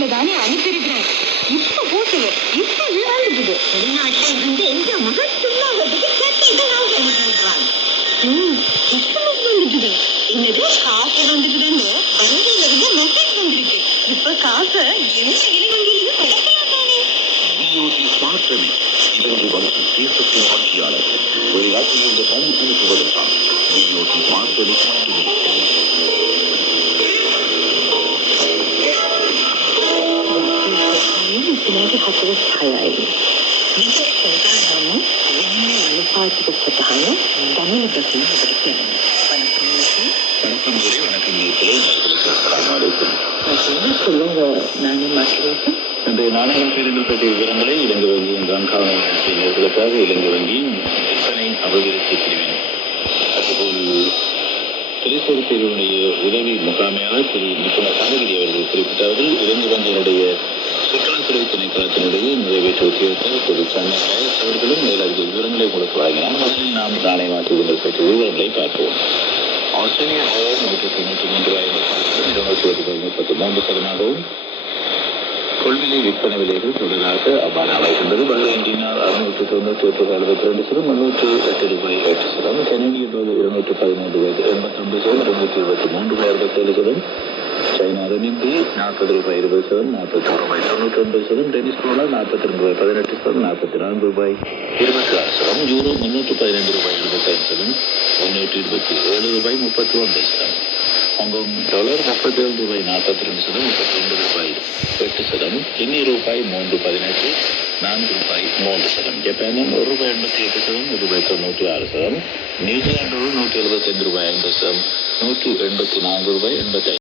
வீட்டுல தானே அனுப்பியிருக்கிறேன். இப்ப போட்டு இப்பவே வந்துடுது. வெளிநாட்டுல இருந்து எங்க மகன் சும்மாவதுக்கு கேட்டதான் வந்துடுறான். வந்துடுது. என்னது காசு வந்துடுதுன்னு வங்கியில இருந்து மெசேஜ் வந்துருக்கு. இப்ப காசை எந்த வங்கியிலும் கிடைக்கலாம் தானே. தேசத்தின் ஆட்சியாளர் வெளிநாட்டில் இருந்து பணம் அனுப்புவதற்கான BOT ஸ்மார்ட் வழி மட்டுமே. سمعت حضرتك حقائقي نقدر ترجعنا نفاتك الفتحانة تعمل الدخول بالكامل வணக்கம் கூறி வணக்கம் நீர்களே. சொல்லுங்க. நானே மாற்றுவேன். இன்றைய நாணயம் பேருந்து பற்றிய விவரங்களை இலங்கை வங்கியின் கண்காணி செய்திகளுக்காக இலங்கை வங்கியின் விற்பனை அபிவிருத்தி பிரிவின் அதுபோல் திரைப்பட பிரிவினுடைய உதவி முகாமையாளர் திரு நிபுணர் தங்ககிரி அவர்கள் குறிப்பிட்டார்கள். இலங்கை வங்கியினுடைய சுற்றுலாத்துறை திணைக்களத்தினுடைய நிறைவேற்று உத்தியோகத்தர் திரு சந்திர அவர்களும் மேலதிக விவரங்களை உங்களுக்கு வழங்கினார். முதலில் நாம் நாணய மாற்றுவதற்கு பற்றிய விவரங்களை பார்ப்போம். ஆஸ்திரேலிய டாலர் 193.233 கொள்விலை விற்பனை விலைகள் தொடராக அவ்வாறு அமைகின்றது. பஹ்ரைன் டினார் 698.62 $308.8, கனேடிய டாலர் 213.89, $223.67, சைனா ரெமின்பி 40.20, $41.99, டென்னிஸ் டாலர் 42.18, $44.26, யூரோ $315.75, $327.39, ஹாங்காங் டாலர் $37.42, $39.8, இந்திய ரூபாய் 3.18, $4.3, ஜப்பானின் $1.88, $1.96, நியூசிலாந்து $175.50, $184.85.